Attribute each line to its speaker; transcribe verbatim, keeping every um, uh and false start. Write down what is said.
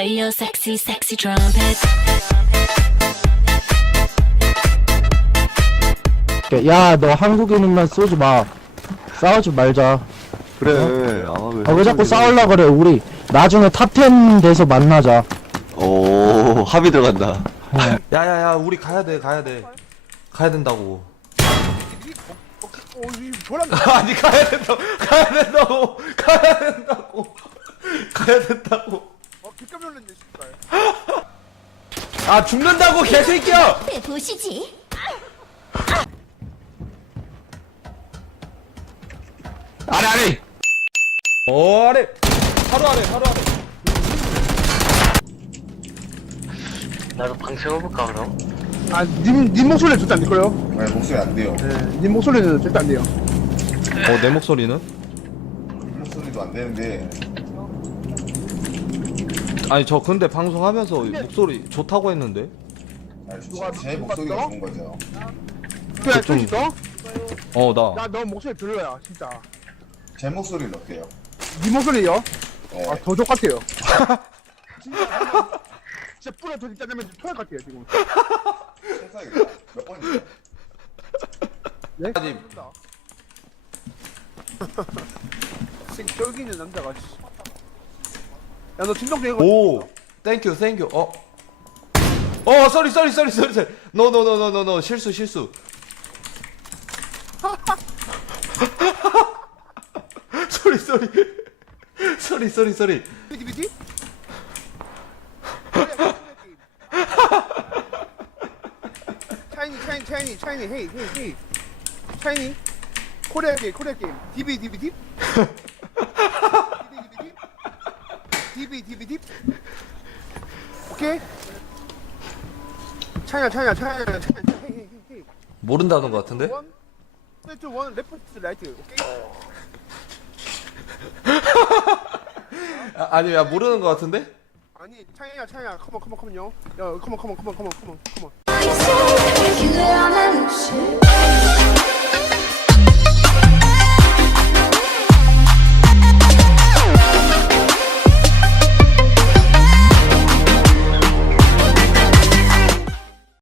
Speaker 1: Play your sexy, sexy trumpet.
Speaker 2: 야, 너 한국인이면 쏘지 마. 싸우지 말자.
Speaker 3: 그래. 아,
Speaker 2: 아, 왜 자꾸 싸울라 그래? 우리 나중에 탑텐 돼서 만나자.
Speaker 3: 오, 합의 들어간다.
Speaker 4: 야야야 우리 가야 돼 가야 돼 가야 된다고. 아니 가야 된다고 가야 된다고 가야 된다고 가야 된다고.
Speaker 5: 어, 깜짝 놀랐네, 씨발.
Speaker 4: 아 죽는다고 개새끼야.
Speaker 1: 네, 보시지.
Speaker 4: 아래 아래. 어 아래. 바로 아래 바로 아래.
Speaker 6: 나도 방송해볼까 그럼?
Speaker 5: 아, 님, 님 목소리는 절대 안 들려요.
Speaker 7: 네, 목소리 안 돼요.
Speaker 5: 네, 님 목소리는 절대 안 돼요.
Speaker 4: 어 내 목소리는?
Speaker 7: 목소리도 안 되는데.
Speaker 4: 아니 저 근데 방송하면서 목소리 좋다고 했는데.
Speaker 7: 아니,
Speaker 5: 누가-
Speaker 7: 제
Speaker 5: 누가
Speaker 7: 목소리가
Speaker 5: 써?
Speaker 7: 좋은 거죠.
Speaker 5: 그래,
Speaker 4: 좀-
Speaker 5: 좀 있어?
Speaker 4: 어 나.
Speaker 5: 야, 너 목소리 별로야, 진짜.
Speaker 7: 제 목소리는 어때요?
Speaker 5: 님 목소리요?
Speaker 7: 네.
Speaker 5: 아, 더 좋같아요. 진짜, 진짜 뿌려 더 진짜 되면 토할 것 같아요, 지금.
Speaker 7: 세상이다. 몇 번이죠?
Speaker 5: 네?
Speaker 4: 아니
Speaker 5: 생 쫄기는 남자가, 씨. 야, 너 진동생 해가
Speaker 4: 오 땡큐 땡큐. 어. 어 쏘리 쏘리 쏘리 쏘리 쏘리. 노노노노노노 실수 실수. 쏘리 쏘리 쏘리 쏘리 쏘리.
Speaker 5: 디비디? 차이니, 차이니, 차이니, 차이니, 헤이, 헤이, 헤이. 차이니? 코리아 게임, 코리아 게임. 디비, 디비디? 디비, 디비디? 오케이? 차이나, 차이나, 차이나, 차이나, 헤이, 헤이, 헤이.
Speaker 4: 모른다는 것 같은데?
Speaker 5: 원, 세트 원, 레프트, 라이트, 오케이?
Speaker 4: 아, 아니 야 모르는 것 같은데?
Speaker 5: 아니, 차이나, 차이나, 컴온, 컴온, 컴온요. 야, 컴온, 컴온, 컴온, 컴온, 컴온, 컴온.
Speaker 1: You say you lay on that shit.